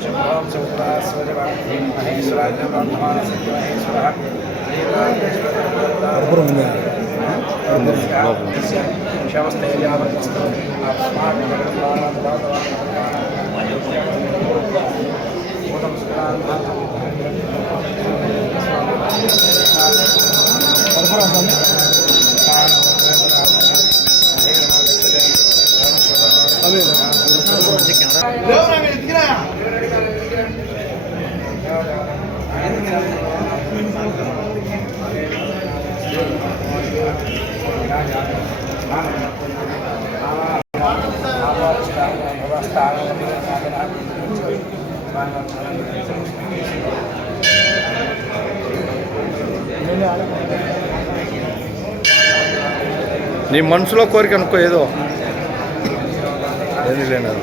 ओम सूत्रास्वजवाहेश्वराय ब्रह्मणा सत्यमहेश्वरः शवस्ते यावत्स्तु ओम सुरान्तं నీ మనసులో కోరిక అనుకో ఏదో. ఏది లేనది.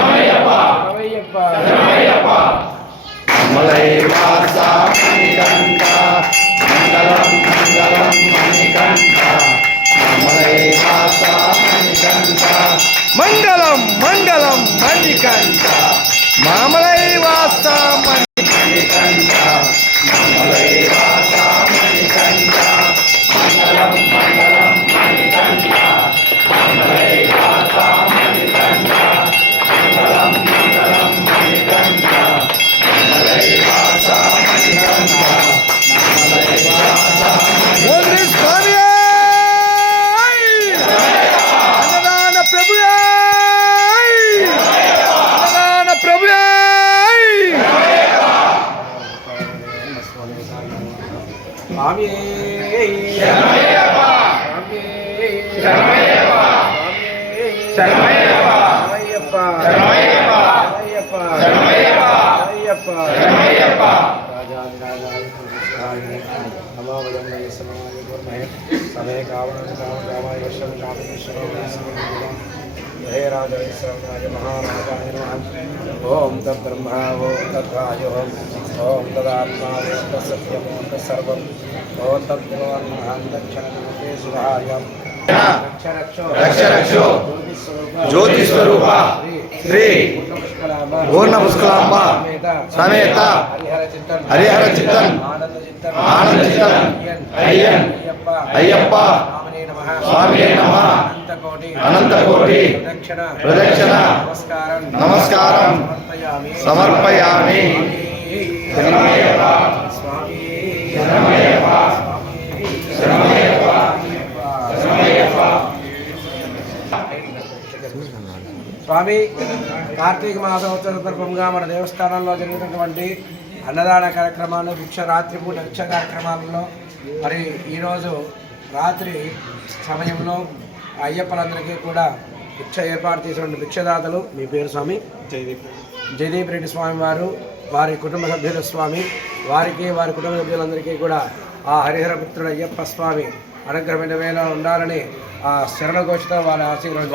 మంగళం మంగళం మణికంఠ మామలై సమే కావణ కామ కామాయ వర్షం కామేశ్వరం హే రాజేశ్వరాయ మహారాజాయ నమః ఓం తద్బ్రహ్మ ఓం తద్వాయు ఓం తదాత్మా ఓం తత్సత్యం ఓం తత్సర్వం ఓం తద్గుణవర్మహం దక్షిణే జ్యోతి స్వరూప శ్రీ పూర్ణ పుష్కలాంబ సమేత హరిహర చిత్తన్ ఆనంద చిత్తన్ అయ్యన్ అయ్యప్ప స్వామి నమ అనంతకోటి ప్రదక్షిణ నమస్కారం సమర్పయామి. స్వామి కార్తీక మాసోత్సవ సందర్భంగా మన దేవస్థానంలో జరిగినటువంటి అన్నదాన కార్యక్రమాలు భిక్ష రాత్రిపూట భిక్ష కార్యక్రమాలలో మరి ఈరోజు రాత్రి సమయంలో అయ్యప్పలందరికీ కూడా భిక్ష ఏర్పాటు చేసినటువంటి భిక్షదాతలు మీ పేరు స్వామి? జయదీప్ జయదీప్ రెడ్డి స్వామి వారు వారి కుటుంబ సభ్యుల స్వామి వారికి వారి కుటుంబ సభ్యులందరికీ కూడా ఆ హరిహరపుత్రుడు అయ్యప్ప స్వామి అనుగ్రహమైన వేళ ఉండాలని ఆ శరణఘోషతో వారి ఆశీర్వాదం.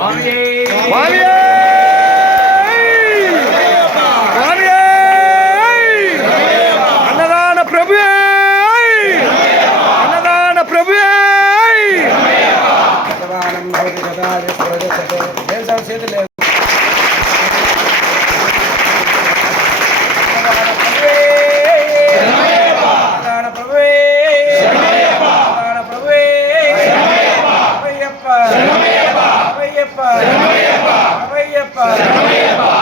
లేదు Shalom.